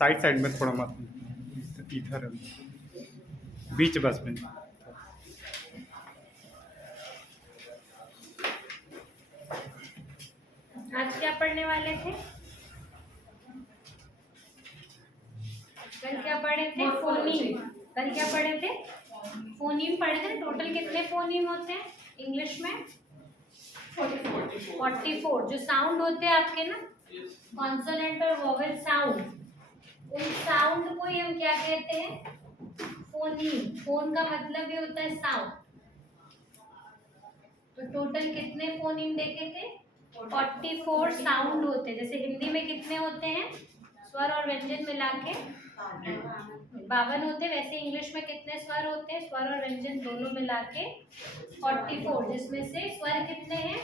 Side side में थोड़ा मत, इधर बीच बस में। आज क्या पढ़ने वाले थे? कल क्या पढ़े थे? फोनीम। कल क्या पढ़े थे? फोनीम पढ़े थे। टोटल कितने फोनीम होते हैं इंग्लिश में? 44। जो साउंड होते हैं आपके ना, कॉन्सोनेंट और वोवेल साउंड, उन साउंड को ही हम क्या कहते हैं? फोनीम। फोन का मतलब भी होता है साउंड। तो टोटल कितने फोनीम देखे थे? 44 साउंड होते हैं। जैसे हिंदी में कितने होते हैं? स्वर और व्यंजन मिला के 52 होते हैं। वैसे इंग्लिश में कितने स्वर होते हैं? स्वर और व्यंजन दोनों मिला के 44, जिसमें से स्वर कितने हैं?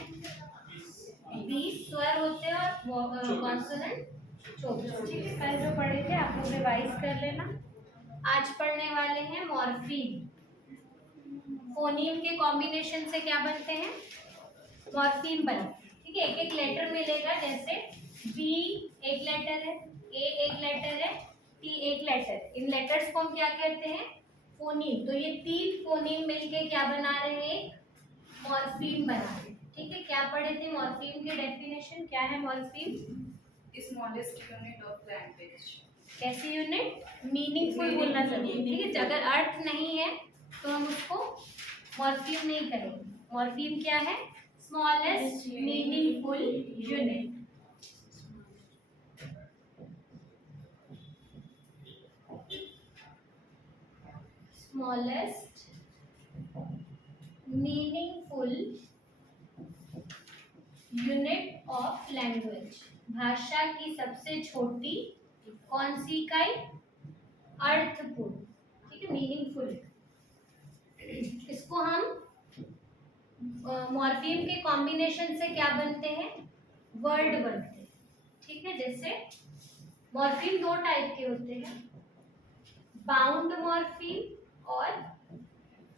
20 स्वर होते हैं और कॉन्सोनेंट 24। ठीक है, कल जो पढ़े थे आप लोग रिवाइज कर लेना। आज पढ़ने वाले हैं मॉर्फीम। फोनीम के कॉम्बिनेशन से क्या बनते हैं? मॉर्फीम बनते हैं। ठीक है, एक एक लेटर मिलेगा। जैसे बी एक लेटर है, ए एक लेटर है, टी एक लेटर है। इन लेटर्स को हम क्या कहते हैं? फोनीम। तो ये 3 फोनीम मिलके क्या बना रहे हैं? एक मॉर्फीम बना रहे हैं। ठीक है, क्या पढ़े थे मॉर्फीम की डेफिनेशन? क्या है morpheme? Smallest unit of language. कैसी यूनिट? मीनिंगफुल बोलना जरूरी। ठीक है, अगर अर्थ नहीं है तो हम उसको मॉर्फीम नहीं करेंगे। मॉर्फीम क्या है? Smallest meaningful unit. Smallest meaningful unit of language. भाषा की सबसे छोटी कौन सी इकाई? अर्थपूर्ण। ठीक है, मीनिंगफुल। इसको हम मॉर्फीम के कॉम्बिनेशन से क्या बनते हैं? वर्ड बनते हैं। ठीक है, जैसे मॉर्फीम 2 टाइप के होते हैं, बाउंड मॉर्फीम और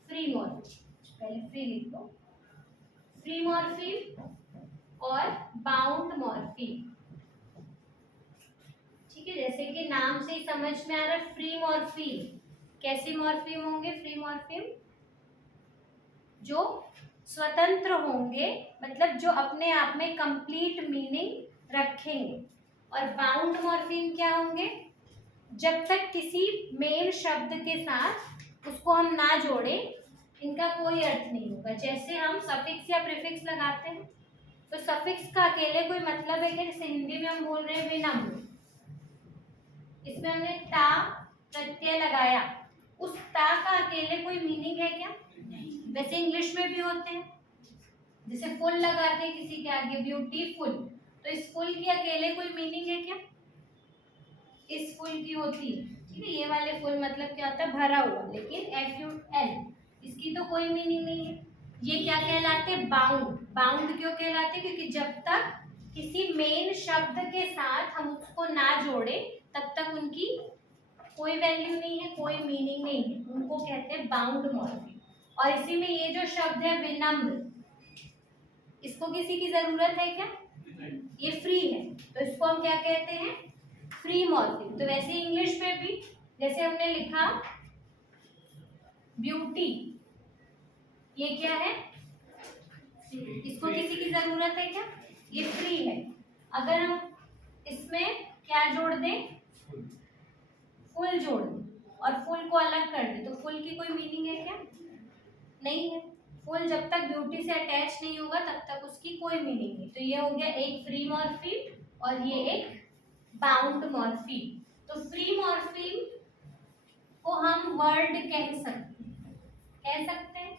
फ्री मॉर्फीम। पहले फ्री लिख लो। फ्री मॉर्फीम और बाउंड मॉर्फीम। ठीक है, जैसे कि नाम से ही समझ में आ रहा है, फ्री मॉर्फीम। कैसे मॉर्फीम होंगे फ्री मॉर्फीम? जो स्वतंत्र होंगे, मतलब जो अपने आप में कंप्लीट मीनिंग रखेंगे। और बाउंड मॉर्फीम क्या होंगे? जब तक किसी मेन शब्द के साथ उसको हम ना जोड़े, इनका कोई अर्थ नहीं होगा। जैसे हम सफिक्स या प्रीफिक्स लगाते हैं, तो सफिक्स का अकेले कोई मतलब है क्या? जैसे हिंदी में हम बोल रहे हैं विनम्र, इसमें हमने ता प्रत्यय लगाया, उस ता का अकेले कोई मीनिंग है क्या? वैसे इंग्लिश में भी होते हैं, जैसे फुल लगाते हैं किसी के आगे, ब्यूटीफुल, तो इस फुल की अकेले कोई मीनिंग है क्या? इस फुल की होती है। ठीक है, ये वाले फुल मतलब क्या होता है? भरा हुआ। लेकिन FUL, इसकी तो कोई मीनिंग नहीं है। ये क्या कहलाते हैं? बाउंड। बाउंड क्यों कहलाते हैं? क्योंकि जब तक किसी मेन शब्द के साथ हम उसको ना जोड़े, तब तक उनकी कोई वैल्यू नहीं है, कोई मीनिंग नहीं है। उनको कहते हैं बाउंड मॉर्फीम। और इसी में ये जो शब्द है विनम्र, इसको किसी की जरूरत है क्या? ये फ्री है, तो इसको हम क्या कहते हैं? Free morpheme. तो वैसे इंग्लिश में भी जैसे हमने लिखा ब्यूटी, ये क्या है? इसको किसी की जरूरत है क्या? ये फ्री है। अगर हम इसमें क्या जोड़ दें? फुल जोड़ दें और फुल को अलग कर दें, तो फुल की कोई मीनिंग है क्या? नहीं है। फुल जब तक ब्यूटी से अटैच नहीं होगा तब तक उसकी कोई मीनिंग नहीं। तो ये हो गया एक फ्री मॉर्फीम और ये एक बाउंड मॉर्फीम। तो फ्री मॉर्फीम को हम वर्ड कह सकते हैं,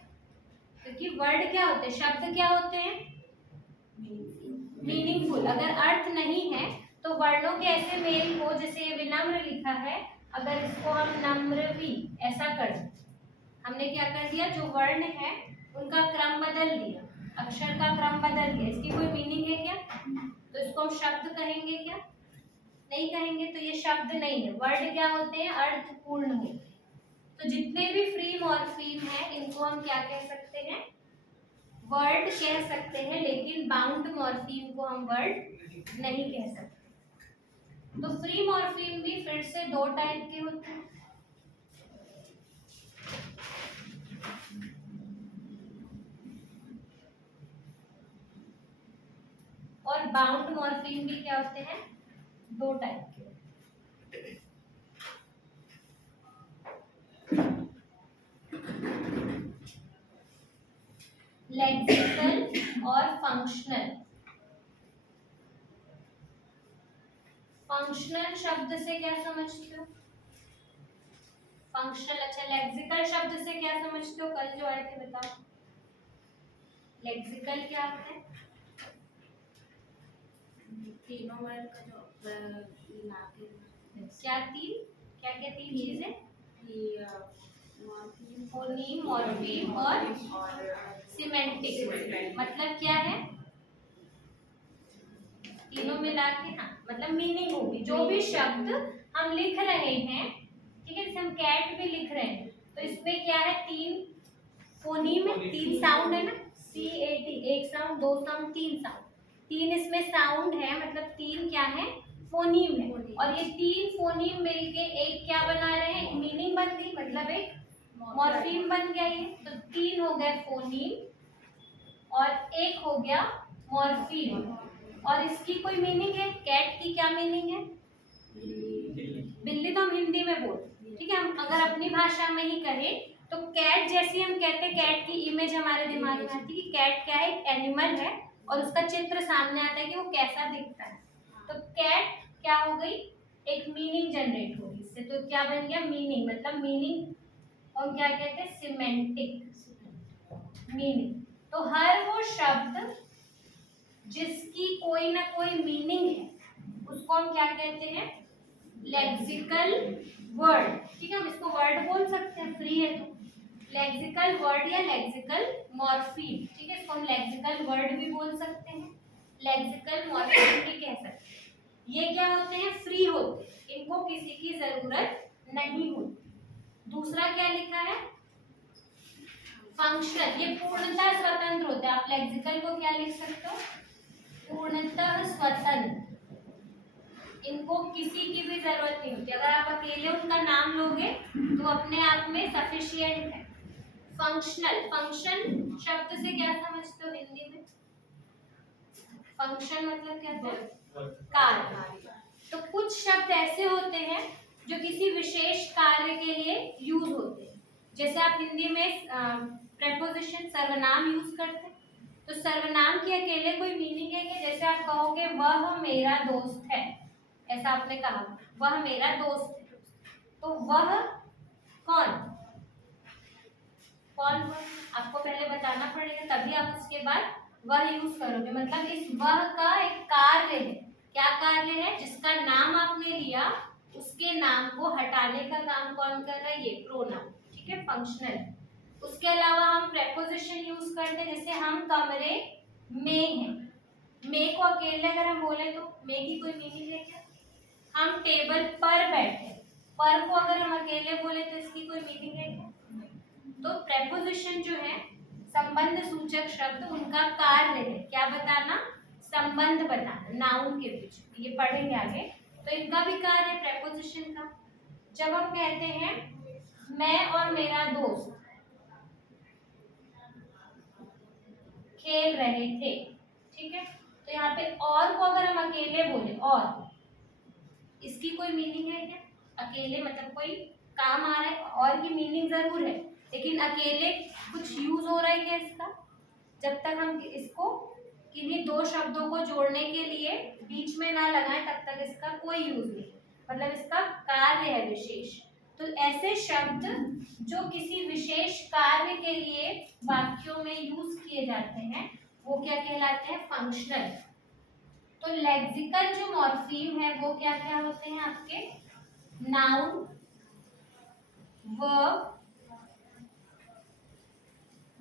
क्योंकि वर्ड क्या होते हैं? शब्द क्या होते हैं? मीनिंगफुल। अगर अर्थ नहीं है तो वर्णों के ऐसे मेल हो, जैसे ये विनम्र लिखा है, अगर इसको हम नम्रवी ऐसा कर दें, हमने क्या कर दिया? जो वर्ण है उनका क्रम बदल दिया, अक्षर का क्रम बदल दिया। इसकी कोई मीनिंग है क्या? तो इसको हम शब्द कहेंगे क्या? नहीं कहेंगे। तो ये शब्द नहीं है। वर्ड क्या होते हैं? अर्थपूर्ण होते हैं। तो जितने भी फ्री मॉर्फीम है इनको हम क्या कह सकते हैं? वर्ड कह सकते हैं। लेकिन बाउंड मॉर्फीम को हम वर्ड नहीं कह सकते। तो फ्री मॉर्फीम भी फिर से दो टाइप के होते हैं। और बाउंड मॉर्फीम भी क्या होते हैं, दो टाइप के। लेक्सिकल और फंक्शनल। फंक्शनल शब्द से क्या समझते हो? फंक्शनल, अच्छा लेक्सिकल शब्द से क्या समझते हो? कल जो आए थे बताओ, लेक्सिकल क्या होता है? तीनों वर्ड का जो मिला के क्या तीन, क्या क्या तीन चीजें? फोनीम, मॉर्फीम और सिमेंटिक। मतलब क्या है? तीनों मिला के, हाँ मतलब मीनिंग होगी। जो भी शब्द हम लिख रहे हैं, ठीक है, जैसे हम कैट भी लिख रहे हैं तो इसमें क्या है, तीन फोनीम है, तीन साउंड है ना, CAT, एक साउंड, दो साउंड, तीन साउंड, तीन इसमें साउंड है, मतलब तीन क्या है, फोनीम है। और ये तीन फोनीम मिलके एक क्या बना रहे हैं, मीनिंग बन गई, मतलब एक मॉर्फीम बन गया ये। तो तीन हो गए फोनीम और एक हो गया मॉर्फीम। और इसकी कोई मीनिंग है, कैट की क्या मीनिंग है? बिल्ली तो हम हिंदी में बोलते, ठीक है, हम अगर अपनी भाषा में ही करें तो कैट, जैसे हम कहते हैं कैट की इमेज हमारे दिमाग में आती है कि कैट क्या है, एक एनिमल है और उसका चित्र सामने आता है कि वो कैसा दिखता है। तो कैट क्या हो गई, एक मीनिंग जनरेट होगी इससे। तो क्या बन गया, मीनिंग, मतलब मीनिंग। और क्या कहते हैं, सिमेंटिक मीनिंग। तो हर वो शब्द जिसकी कोई ना कोई मीनिंग है उसको हम क्या कहते हैं, लेक्सिकल वर्ड। ठीक है, हम इसको वर्ड बोल सकते हैं, फ्री है तो लेक्सिकल वर्ड या लेक्सिकल मॉर्फीम। ठीक है, इसको हम लेक्सिकल वर्ड भी बोल सकते हैं, लेक्सिकल मॉर्फीम भी कह सकते हैं। ये क्या होते हैं, फ्री होते हैं, इनको किसी की जरूरत नहीं होती। दूसरा क्या लिखा है, फंक्शनल, ये पूर्णतः स्वतंत्र होते हैं। आप लेक्सिकल को क्या लिख सकते हो, पूर्णतः स्वतंत्र, इनको किसी की भी जरूरत नहीं होती। अगर आप अकेले उनका नाम लोगे तो अपने आप में सफिशिएंट है। फंक्शनल, फंक्शन शब्द से क्या समझते हो हिंदी में? फंक्शन मतलब क्या है, कार्य। तो कुछ शब्द ऐसे होते हैं जो किसी विशेष कार्य के लिए यूज होते हैं। जैसे आप हिंदी में प्रेपोजिशन सर्वनाम यूज करते हैं, तो सर्वनाम की अकेले कोई मीनिंग है कि जैसे आप कहोगे वह मेरा दोस्त है, ऐसा आपने कहा वह मेरा दोस्त है, तो वह कौन कौन आपको पहले बताना पड़ेगा, तभी आप उसके बाद वह यूज करोगे। मतलब इस वह का एक कार्य है, क्या कार्य है, जिसका नाम आपने लिया उसके नाम को हटाने का काम कौन कर रहा है, ये प्रोनाउन। ठीक है, फंक्शनल। उसके अलावा हम प्रेपोजिशन यूज करते हैं, जैसे हम कमरे में हैं, में को अकेले अगर हम बोले तो में की कोई मीनिंग है क्या? हम टेबल पर बैठे, पर को अगर हम अकेले बोले तो इसकी कोई मीनिंग है क्या? तो प्रेपोजिशन जो है संबंध सूचक शब्द, उनका कार्य है क्या बताना, संबंध बताना नाउन के बीच, ये पढ़ेंगे आगे। तो इनका भी कार्य है प्रेपोजिशन का। जब हम कहते हैं मैं और मेरा दोस्त खेल रहे थे, ठीक है, तो यहाँ पे और को अगर हम अकेले बोले और, इसकी कोई मीनिंग है क्या? अकेले मतलब कोई काम आ रहा है, और की मीनिंग जरूर है, लेकिन अकेले कुछ यूज हो रहा है क्या इसका? जब तक हम इसको किन्हीं दो शब्दों को जोड़ने के लिए बीच में ना लगाएं तब तक इसका कोई यूज नहीं, मतलब इसका कार्य है विशेष। तो ऐसे शब्द जो किसी विशेष कार्य के लिए वाक्यों में यूज किए जाते हैं वो क्या कहलाते हैं, फंक्शनल। तो लेक्सिकल जो मॉर्फीम है वो क्या क्या होते हैं आपके, noun, verb,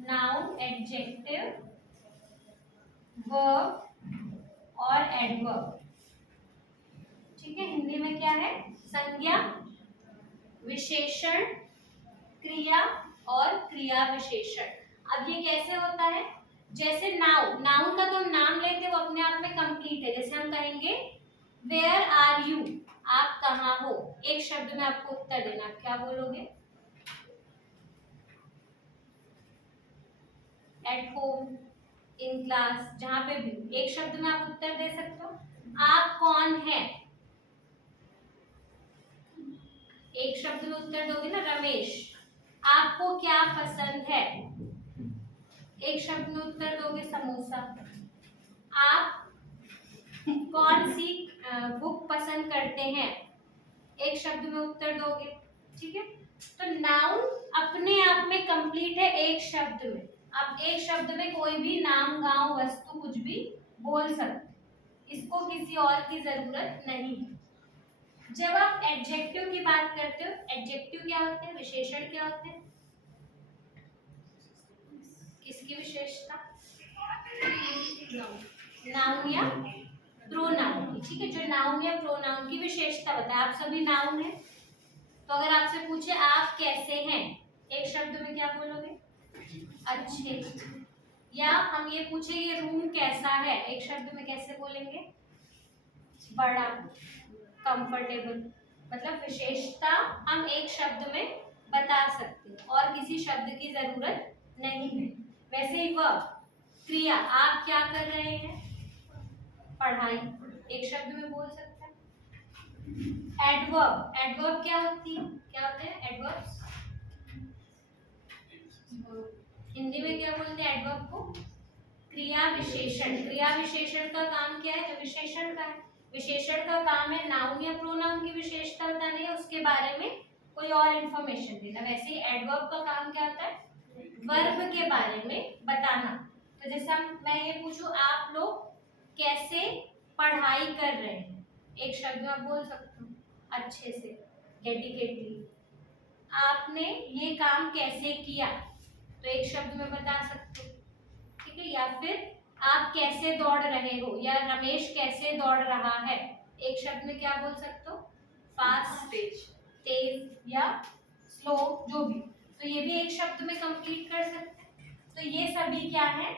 noun, adjective, verb और एडवर्ब। ठीक है, हिंदी में क्या है, संज्ञा, विशेषण, क्रिया और क्रिया विशेषण। अब ये कैसे होता है, जैसे नाउन, नाउन का तो हम नाम लेते हैं वो अपने आप में कंप्लीट है। जैसे हम कहेंगे वेयर आर यू, आप कहाँ हो, एक शब्द में आपको उत्तर देना, आप क्या बोलोगे? एट होम, इन क्लास, जहां पे भी एक शब्द में आप उत्तर दे सकते हो। आप कौन है, एक शब्द में उत्तर दोगे ना, रमेश। आपको क्या पसंद है, एक शब्द में उत्तर दोगे, समोसा। आप कौन सी बुक पसंद करते हैं, एक शब्द में उत्तर दोगे। ठीक है, तो नाउन अपने आप में कंप्लीट है एक शब्द में। आप एक शब्द में कोई भी नाम, गांव, वस्तु कुछ भी बोल सकते, इसको किसी और की जरूरत नहीं है। जब आप एडजेक्टिव की बात करते हो, एडजेक्टिव क्या होते हैं, विशेषण क्या होते हैं, किसकी विशेषता, नाउन या प्रोनाउन की। ठीक है, जो नाउन या प्रोनाउन की विशेषता बताए, आप सभी नाउन है, तो अगर आपसे पूछे आप कैसे हैं, एक शब्द में क्या बोलोगे, अच्छे। या हम ये पूछे ये रूम कैसा है, एक शब्द में कैसे बोलेंगे, बड़ा, कंफर्टेबल। मतलब विशेषता हम एक शब्द में बता सकते हैं और किसी शब्द की जरूरत नहीं है। वैसे ही वर्ब, क्रिया, आप क्या कर रहे हैं, पढ़ाई, एक शब्द में बोल सकते हैं। एडवर्ब, एडवर्ब क्या होती है, क्या होते हैं एडवर्ब्स, हिंदी में क्या बोलते हैं एडवर्ब को, क्रिया विशेषण। क्रिया विशेषण का काम क्या है, विशेषण का है। विशेषण का काम है नाउन या प्रोनाउन की विशेषता बतानी है, उसके बारे में कोई और इंफॉर्मेशन देना। वैसे ही एडवर्ब का काम क्या होता है, वर्ब के बारे में बताना। तो जैसे मैं ये पूछूं आप लोग कैसे पढ़ाई कर रहे हैं, एक शब्द में आप बोल सकते हो, अच्छे से, डेडिकेटली। आपने ये काम कैसे किया, तो एक शब्द में बता सकते हो। ठीक है, या फिर आप कैसे दौड़ रहे हो, या रमेश कैसे दौड़ रहा है, एक शब्द में क्या बोल सकते हो, फास्ट, तेज या स्लो, जो भी। तो ये भी एक शब्द में कंप्लीट कर सकते हैं। तो ये सभी क्या है,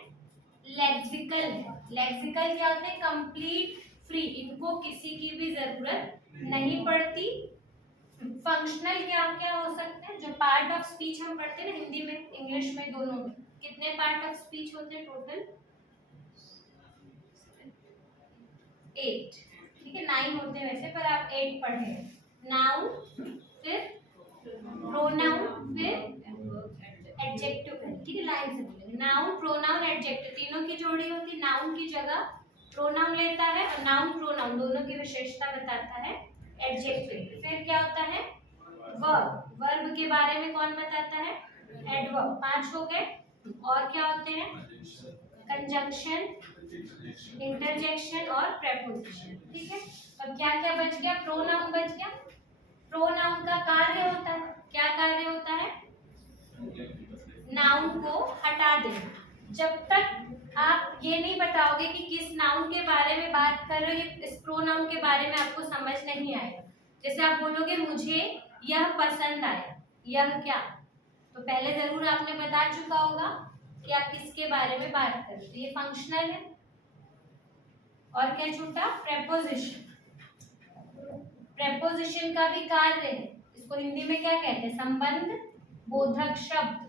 लेक्सिकल है। लेक्सिकल क्या होते हैं, कंप्लीट, फ्री, इनको किसी की भी जरूरत नहीं पड़ती। फंक्शनल क्या क्या हो सकते हैं, जो पार्ट ऑफ स्पीच हम पढ़ते हैं ना, हिंदी में इंग्लिश में दोनों में, कितने पार्ट ऑफ स्पीच होते हैं टोटल, 8। ठीक है, 9 होते हैं वैसे, पर आप 8 पढ़े हैं। नाउन, फिर प्रोनाउन, फिर एडजेक्टिव। ठीक है, लाइन से बोलेंगे, नाउन, प्रोनाउन, एडजेक्टिव, तीनों की जोड़ी होती है। नाउन की जगह प्रोनाउन लेता है और नाउन प्रोनाउन दोनों की विशेषता बताता है एडजेक्टिव। फिर क्या होता है, वर्ब, वर्ब के बारे में कौन बताता है, एडवर्ब। 5 हो गए। और क्या होते हैं, कंजंक्शन, इंटरजेक्शन और प्रेपोजिशन। ठीक है, अब क्या क्या बच गया, प्रोनाउन बच गया। प्रोनाउन का कार्य होता है, क्या कार्य होता है, नाउन को हटा देना। जब तक आप ये नहीं बताओगे कि किस नाउन के बारे में बात कर रहे हो, इस प्रोनाउन के बारे में आपको समझ नहीं आएगा। जैसे आप बोलोगे मुझे यह पसंद आया, यह क्या, तो पहले जरूर आपने बता चुका होगा कि आप किसके बारे में बात कर रहे हो, तो ये फंक्शनल है। और क्या छूटा, प्रेपोजिशन। प्रेपोजिशन का भी कार्य है, इसको हिंदी में क्या कहते हैं, संबंध बोधक शब्द।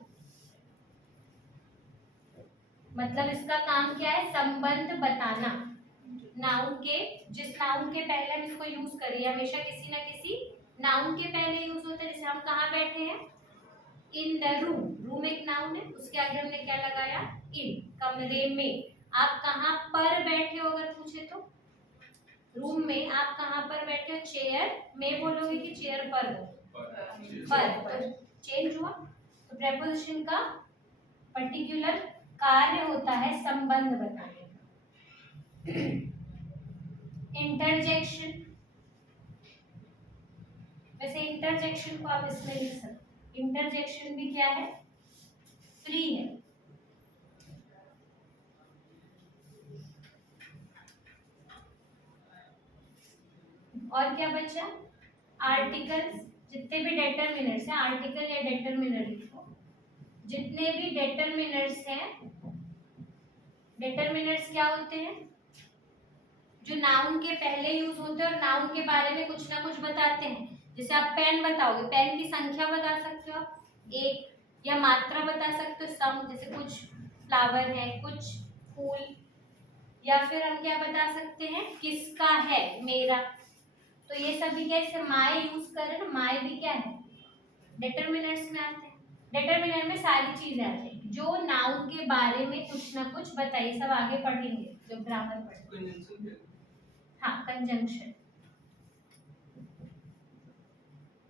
मतलब इसका काम क्या है, संबंध बताना। नाउन के, जिस नाउन के पहले हम इसको यूज करिए, हमेशा किसी ना किसी नाउन के पहले यूज होता है। जैसे हम कहाँ बैठे हैं, इन द रूम, रूम एक नाउन है, उसके आगे हमने क्या लगाया, इन, कमरे में। आप कहाँ पर बैठे हो अगर पूछे तो, रूम में। आप कहाँ पर बैठे हो, चेयर में बोलोगे कि चेयर पर हो, पर चेंज हुआ। तो प्रेपोजिशन का पर्टिकुलर कार्य होता है संबंध बताने का। इंटरजेक्शन, वैसे इंटरजेक्शन को आप इसमें लिख सकते, इंटरजेक्शन भी क्या है, फ्री है। और क्या बचा, आर्टिकल्स, जितने भी डेटरमिनर्स हैं, आर्टिकल या डेटरमिनर लिखो, जितने भी डेटरमिनर्स हैं। डेटरमिनर्स क्या होते हैं, जो नाउन के पहले यूज होते हैं और नाउन के बारे में कुछ ना कुछ बताते हैं। जैसे आप पेन बताओगे, पेन की संख्या बता सकते हो आप, एक, या मात्रा बता सकते हो सम, जैसे कुछ फ्लावर है, कुछ फूल, या फिर हम क्या बता सकते हैं, किसका है, मेरा। तो ये सभी क्या, जैसे माय यूज करें ना, माय भी क्या है, डिटरमिनर्स में आते हैं। डिटरमिनर में सारी चीजें आती हैं जो नाउन के बारे में कुछ ना कुछ बताइए, सब आगे पढ़ेंगे जब ग्रामर पढ़ेंगे। हाँ, कंजंक्शन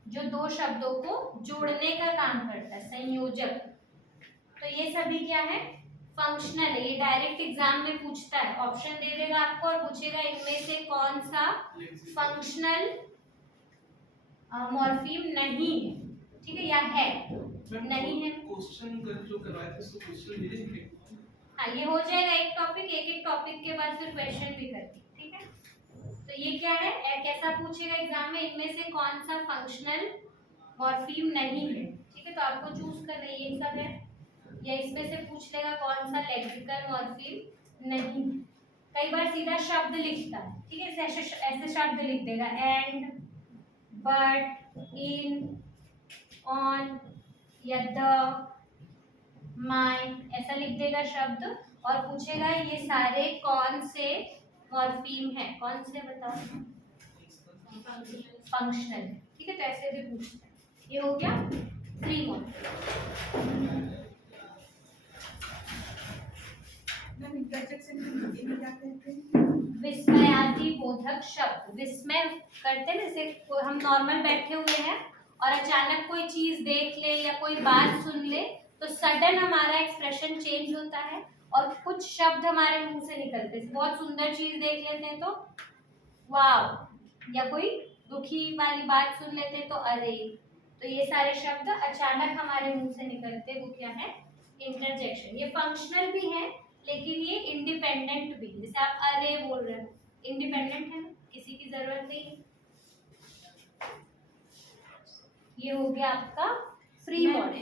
जो दो शब्दों को जोड़ने का काम करता है, संयोजक। तो ये सभी क्या है, फंक्शनल है। ये डायरेक्ट एग्जाम में पूछता है, ऑप्शन दे देगा आपको और पूछेगा इनमें से कौन सा फंक्शनल मॉर्फीम नहीं है, ठीक है, या है, नहीं है। क्वेश्चन जो करवाए थे उसको क्वेश्चन दे देंगे। हाँ, ये हो जाएगा एक टॉपिक, एक टॉपिक के बाद फिर क्वेश्चन भी करके, ठीक है। तो ये क्या है, कैसा पूछेगा एग्जाम में, इनमें से कौन सा फंक्शनल मॉर्फीम नहीं है, ठीक है। तो आपको चूज करना है, ये सब है, या इसमें से पूछ लेगा कौन सा लेक्सिकल मॉर्फीम नहीं। कई बार सीधा शब्द लिखता है, ठीक है, ऐसे शब्द लिख देगा, एंड, बट, इन, ऑन, या द, माय, ऐसा लिख देगा शब्द और पूछेगा ये सारे कौन से मॉर्फीम है, कौन से बताओ, फंक्शनल, ठीक है। तो ऐसे भी पूछता है। ये हो गया फ्री मॉर्फीम। विस्मयादि बोधक शब्द, विस्मय करते हैं जैसे हम नॉर्मल बैठे हुए हैं और अचानक कोई चीज देख ले या कोई बात सुन ले तो सडन हमारा एक्सप्रेशन चेंज होता है और कुछ शब्द हमारे मुंह से निकलते हैं। बहुत सुंदर चीज देख लेते हैं तो वाव, या कोई दुखी वाली बात सुन लेते हैं तो अरे। तो ये सारे शब्द अचानक हमारे मुंह से निकलते, वो क्या है, इंटरजेक्शन। ये फंक्शनल भी है लेकिन ये इंडिपेंडेंट भी। जैसे आप अरे बोल रहे हो, इंडिपेंडेंट है ना, किसी की जरूरत नहीं। ये हो गया आपका फ्री मॉडल।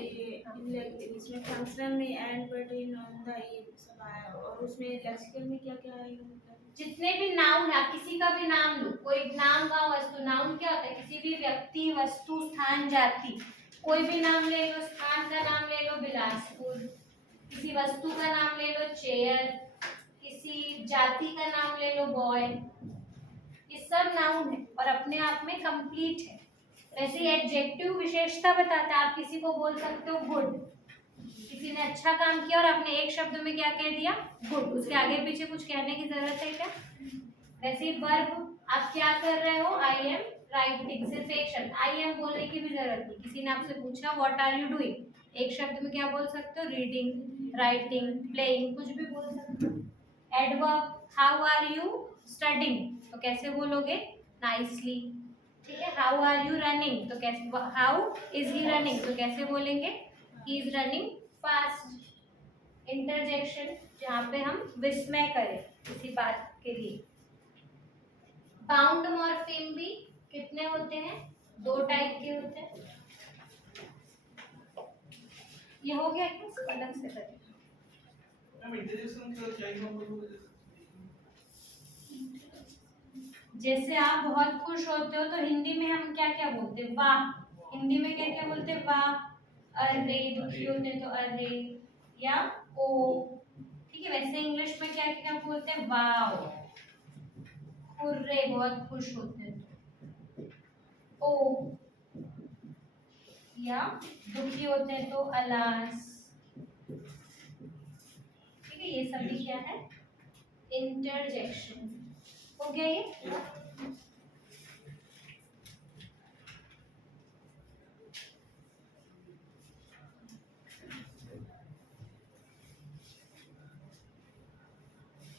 इसमें फंक्शनल में and, but, in, on, the, ये सब आया, और उसमें लेक्सिकल में क्या क्या आएगा, मतलब जितने भी नाउन है, किसी का भी नाम लो, कोई नाम का वस्तु, नाउन क्या होता है, किसी भी व्यक्ति, वस्तु, स्थान, जाति, कोई भी नाम ले लो, स्थान का नाम ले लो बिलासपुर, किसी वस्तु का नाम ले लो चेयर, किसी जाति का नाम ले लो बॉय, ये सब नाउन है और अपने आप में कंप्लीट है। वैसे एडजेक्टिव विशेषता बताता है, आप किसी को बोल सकते हो गुड, किसी ने अच्छा काम किया और आपने एक शब्द में क्या कह दिया, गुड, उसके आगे पीछे कुछ कहने की जरूरत है क्या। वैसे वर्ब, आप क्या कर रहे हो, आई एम राइटिंग, सिर्फ एक शब्द आई एम बोलने की भी जरूरत नहीं। किसी ने आपसे पूछा व्हाट आर यू डूइंग, एक शब्द में क्या बोल सकते हो, रीडिंग, राइटिंग, प्लेइंग, कुछ भी बोल सकते हो। Adverb, how are you studying, तो कैसे बोलोगे, नाइसली, ठीक है। हाउ आर यू रनिंग, तो कैसे, हाउ इज ही रनिंग, तो कैसे बोलेंगे, he is running fast. Interjection, जहाँ पे हम विस्मय करें किसी बात के लिए। बाउंड मॉर्फीम भी कितने होते हैं, दो टाइप के होते हैं। ये हो गया क्या, इसको अलग से करें। जैसे आप बहुत खुश होते हो तो हिंदी में हम क्या क्या बोलते हैं, वाह, हिंदी में क्या क्या बोलते हैं, वाह। अरे, दुखी होते हैं तो अरे या ओ, ठीक है। वैसे इंग्लिश में क्या क्या बोलते हैं, वाओ। हुर्रे, बहुत खुश होते हैं तो ओ, या दुखी होते हैं तो अलास, ठीक है। ये सभी क्या है, इंटरजेक्शन। हो गया ये।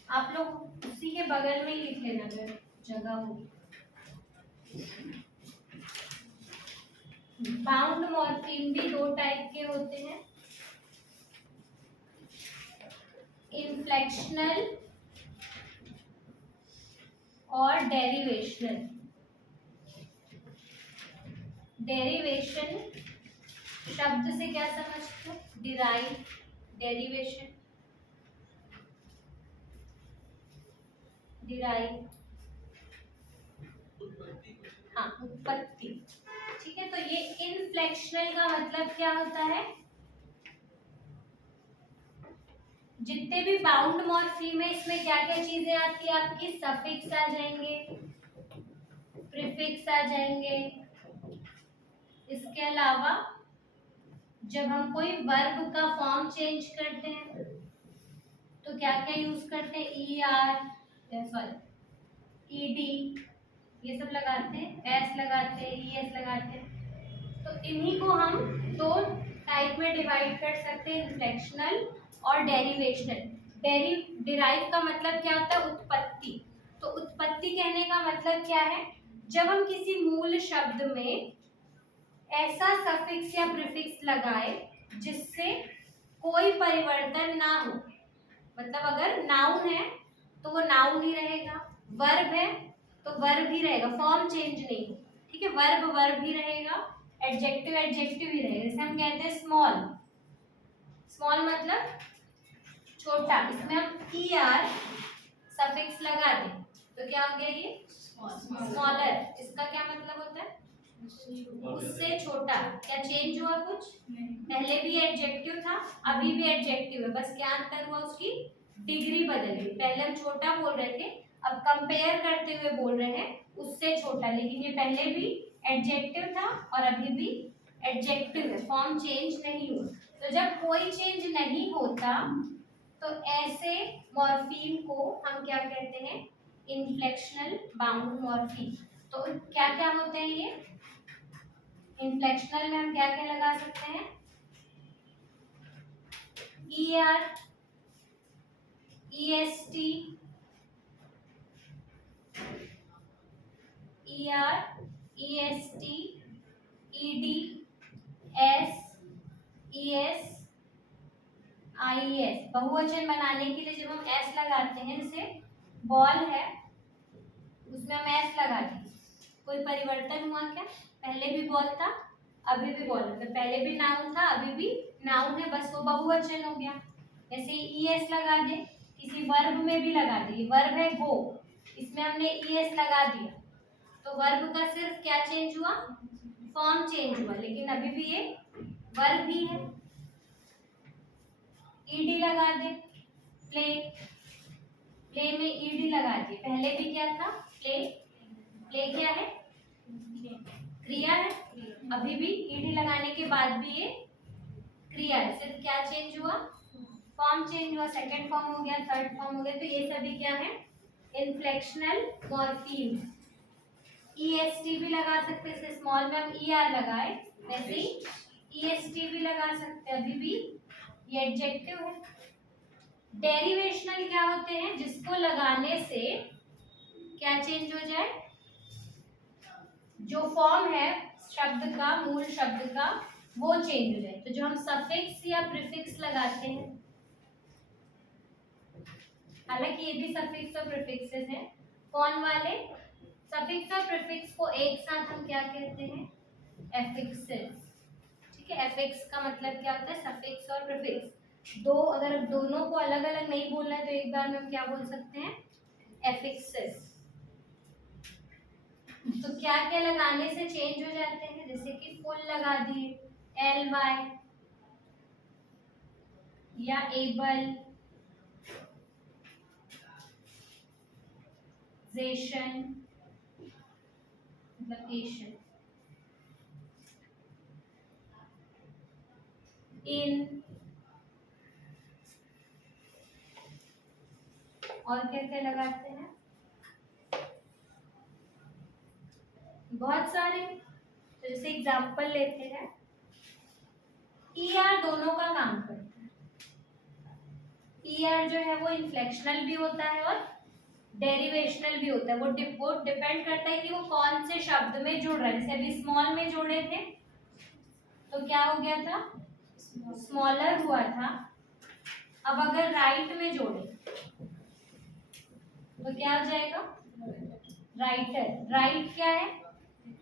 आप लोग उसी के बगल में ही लिख लेना अगर जगह होगी। बाउंड मॉर्फीम भी दो टाइप के होते हैं, इनफ्लेक्शनल और डेरिवेशनल। डेरिवेशन शब्द से क्या समझते हो, डिराइव, डेरिवेशन, डिराइव, हाँ, उत्पत्ति। ठीक है, तो ये इनफ्लेक्शनल का मतलब क्या होता है? जितने भी बाउंड मॉर्फीम है इसमें क्या क्या चीजें आती है आपकी? सफिक्स आ जाएंगे, प्रीफिक्स आ जाएंगे। इसके अलावा जब हम कोई वर्ब का फॉर्म चेंज करते हैं तो क्या क्या यूज करते हैं? ई आर, सॉरी ईडी, ये सब लगाते हैं, एस लगाते हैं, ई एस लगाते हैं। तो इन्हीं को हम दो टाइप में डिवाइड कर सकते हैं, इन्फ्लेक्शनल और डेरिवेशनल। डिराइव का मतलब क्या होता है? उत्पत्ति। तो उत्पत्ति कहने का मतलब क्या है? जब हम किसी मूल शब्द में ऐसा सफिक्स या प्रीफिक्स लगाए जिससे कोई परिवर्तन ना हो, मतलब अगर नाउन है तो वो नाउन ही रहेगा, वर्ब है तो वर्ब ही रहेगा, फॉर्म चेंज नहीं हो। ठीक है, वर्ब वर्ब ही रहेगा, एडजेक्टिव एडजेक्टिव ही रहेगा। जैसे हम कहते हैं स्मॉल, स्मॉल मतलब छोटा, इसमें हम ई आर सफिक्स लगा दें तो क्या हो गया? ये स्मॉलर। इसका क्या मतलब होता है? उससे छोटा। क्या चेंज हुआ कुछ? पहले भी एडजेक्टिव था, अभी भी एडजेक्टिव है, बस क्या अंतर हुआ? उसकी डिग्री बदल गई। पहले हम छोटा बोल रहे थे, अब कंपेयर करते हुए बोल रहे हैं उससे छोटा, लेकिन ये पहले भी एडजेक्टिव था और अभी भी एडजेक्टिव है, फॉर्म चेंज नहीं हुआ। तो जब कोई चेंज नहीं होता तो ऐसे मॉर्फीम को हम क्या कहते हैं? Inflectional bound morpheme. तो क्या क्या होते हैं ये? इनफ्लेक्शनल में हम क्या क्या लगा सकते हैं? E R, E S T, E R, E S T, E D, S, E S, I S. बहुवचन बनाने के लिए जब हम एस लगाते हैं, जैसे बॉल है उसमें हम एस लगा दें, कोई परिवर्तन हुआ क्या? पहले भी बॉल था, अभी भी बॉल है, पहले भी नाउन था, अभी भी नाउन है, बस वो बहुवचन हो गया। जैसे ई एस लगा दे, किसी वर्ब में भी लगा दे, वर्ब है गो, इसमें हमने ई एस लगा दिया तो वर्ब का सिर्फ क्या चेंज हुआ? फॉर्म चेंज हुआ, लेकिन अभी भी ये वर्ब ही है। ईडी लगा दे, प्ले, प्ले में ईडी लगा दिए, पहले भी क्या था? प्ले। प्ले क्या है? क्रिया है, अभी भी ईडी लगाने के बाद भी ये क्रिया है, सिर्फ क्या चेंज हुआ? फॉर्म चेंज हुआ, सेकंड फॉर्म हो गया, थर्ड फॉर्म हो गया। तो ये सभी क्या है? Inflectional morpheme. E S T भी लगा सकते हैं, स्मॉल में हम ई आर लगाए वैसे ही ई एस टी भी लगा सकते हैं, अभी भी ये एडजेक्टिव है। डेरिवेशनल क्या होते हैं? जिसको लगाने से क्या चेंज हो जाए? जो फॉर्म है शब्द का, मूल शब्द का, वो चेंज हो जाए। तो जो हम सफिक्स या प्रीफिक्स लगाते हैं, हालांकि ये भी सफिक्स और प्रीफिक्सेस हैं, कौन वाले? सफिक्स और प्रीफिक्स को एक साथ हम क्या कहते हैं? एफिक्सेस। ठीक है, एफिक्स का मतलब क्या होता है? सफिक्स और प्रीफिक्स। दो, अगर दोनों को अलग अलग नहीं बोलना है तो एक बार में हम क्या बोल सकते हैं? एफिक्सेस। तो क्या क्या लगाने से चेंज हो जाते हैं? जैसे कि फुल लगा दिए, एल वाई, या एबल, जेशन मतलब एशन, इन, और क्या क्या लगाते हैं? बहुत सारे। तो जैसे एग्जांपल लेते हैं, ई आर दोनों का काम करता है। ई आर जो है वो इन्फ्लेक्शनल भी होता है और डेरिवेशनल भी होता है। वो डिपेंड करता है कि वो कौन से शब्द में जुड़ रहा है। जैसे अभी स्मॉल में जोड़े थे तो क्या हो गया था? स्मॉलर हुआ था। अब अगर राइट में जोड़े तो क्या हो जाएगा? राइटर। राइट क्या है?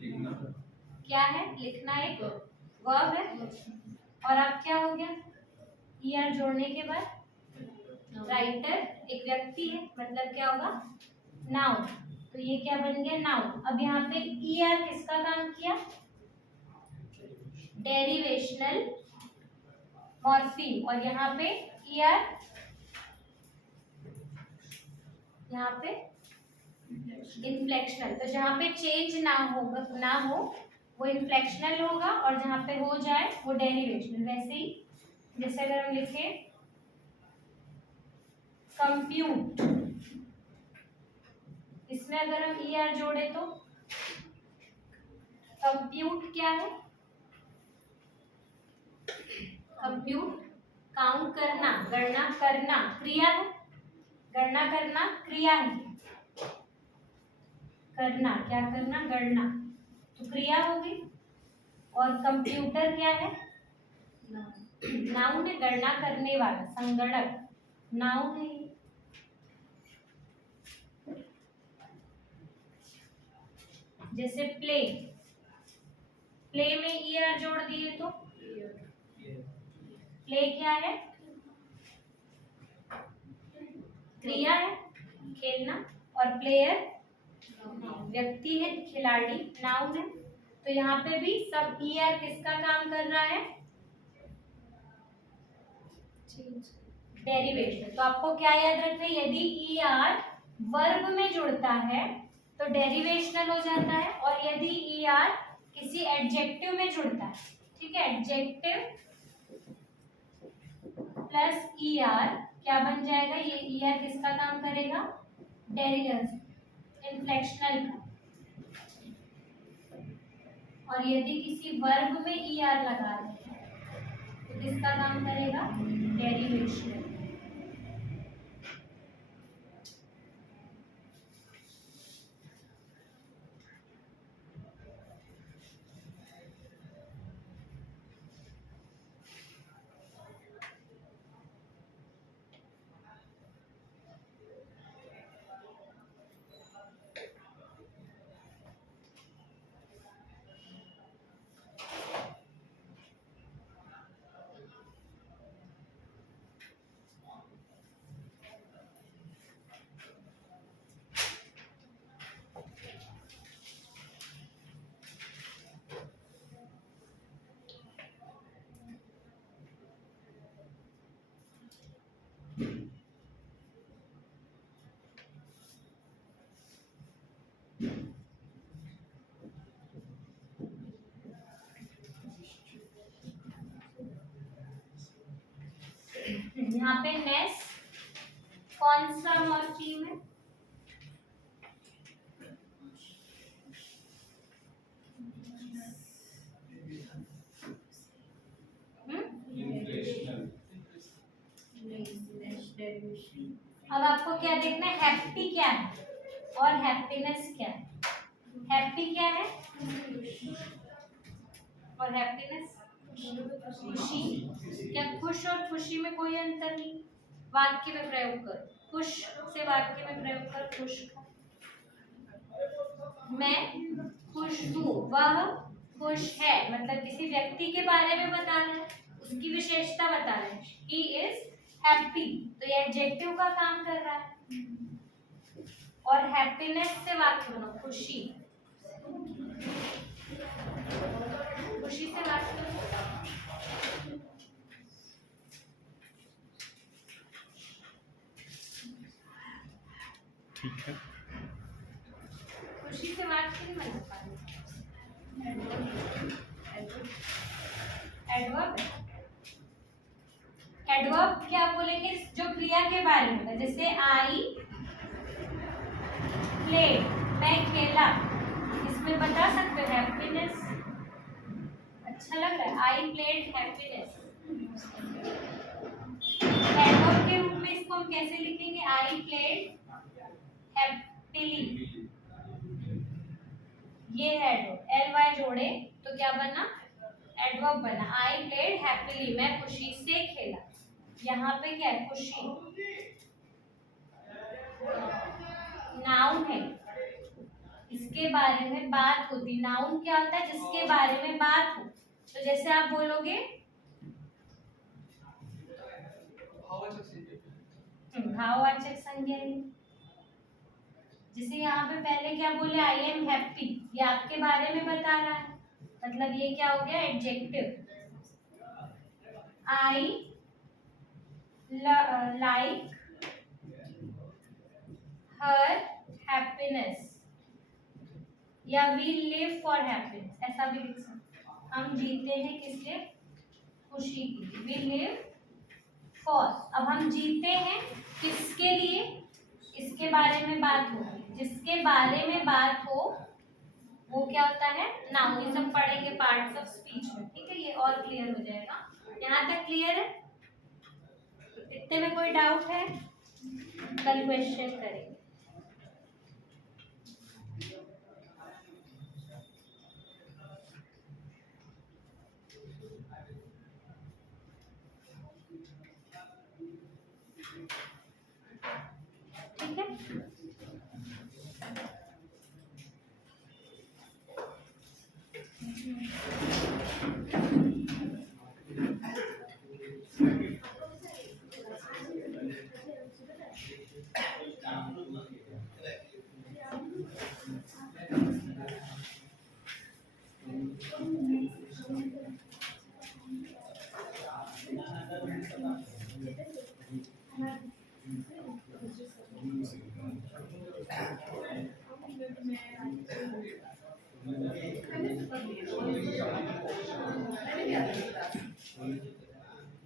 क्या है? लिखना एक वर्ब है। और अब क्या हो गया? ई आर जोड़ने के बाद राइटर एक व्यक्ति है, मतलब क्या होगा? नाउन। तो ये क्या बन गया, नाउन। अब यहाँ पे ER किसका काम किया, डेरिवेशनल मॉर्फीम, और यहाँ पे ER यहाँ पे इन्फ्लेक्शनल। तो जहाँ पे चेंज ना हो वो इन्फ्लेक्शनल होगा, और जहाँ पे हो जाए वो डेरिवेशनल। वैसे ही जैसे अगर हम लिखे कंप्यूट, इसमें अगर हम ER जोड़े तो कंप्यूट क्या है, कंप्यूट काउंट करना, गणना करना, क्रिया है, गणना करना क्रिया है, करना क्या करना, गणना, तो क्रिया होगी। और कंप्यूटर क्या है, नाउन है, गणना करने वाला, संगणक नाउन है। जैसे प्ले, प्ले में ER जोड़ दिए तो प्ले क्या है, क्रिया है, खेलना, और प्लेयर व्यक्ति है, खिलाड़ी नाउन है। तो यहाँ पे भी सब ER किसका काम कर रहा है, डेरिवेशन। तो आपको क्या याद रखना है, यदि ER वर्ब में जुड़ता है तो डेरिवेशनल हो जाता है, और यदि ER किसी एडजेक्टिव में जुड़ता है, ठीक है, एडजेक्टिव प्लस ER क्या बन जाएगा, ये ER किसका काम करेगा, इन्फ्लेक्शनल का। और यदि किसी वर्ब में ER लगा रहे हैं तो किसका काम करेगा, डेरिवेशनल। यहाँ पे नेस कौन सा मॉर्फीम है, अब आपको क्या देखना है, हैप्पी क्या है और हैप्पीनेस क्या है। हैप्पी क्या है और हैप्पीनेस खुशी। क्या खुश और खुशी में कोई अंतर नहीं, वाक्य में प्रयोग कर, खुश से वाक्य में प्रयोग कर, खुश का। मैं खुश हूँ, वह खुश है, मतलब किसी व्यक्ति के बारे में बता रहे हैं, उसकी विशेषता बता रहे हैं, ही इज हैप्पी, तो ये एडजेक्टिव का काम कर रहा है। और हैप्पीनेस से वाक्य बनो, खुशी, खुशी से वाक्य बनो। ठीक है, खुशी से वाक्य नहीं बना पा रहे। एडवर्ब, एडवर्ब क्या बोलेंगे, जो क्रिया के बारे में होता है, जैसे आई प्लेड, मैं खेला, इसमें बता सकते हो हैप्पीनेस, अच्छा लग रहा है, आई प्लेड हैप्पीनेस। एडवर्ब के रूप में इसको हम कैसे लिखेंगे, आई प्लेड हैप्पीली, ये है एडवर्ब, ly जोड़े तो क्या बना, एडवर्ब बना, आई प्लेड हैप्पीली, मैं खुशी से खेला। यहाँ पे क्या है, खुशी नाउन है, इसके बारे में बात होती, नाउन क्या होता है, जिसके बारे में बात हो। तो जैसे आप बोलोगे भाववाचक संज्ञा, जैसे यहाँ पे पहले क्या बोले, आई एम हैप्पी, ये आपके बारे में बता रहा है, मतलब ये क्या हो गया, adjective. I like her happiness, या वी लिव फॉर हैप्पीनेस, ऐसा भी लिख सकते हैं। हम जीते हैं किस लिए, खुशी के लिए, वी लिव फॉर। अब हम जीते हैं किसके लिए, इसके बारे में बात होगी, जिसके बारे में बात हो वो क्या होता है, नाउन। ये सब पढ़ेंगे पार्ट्स ऑफ स्पीच में, ठीक है, ये और क्लियर हो जाएगा। यहाँ तक क्लियर है, इतने में कोई डाउट है, कल क्वेश्चन करेंगे। ठीक है,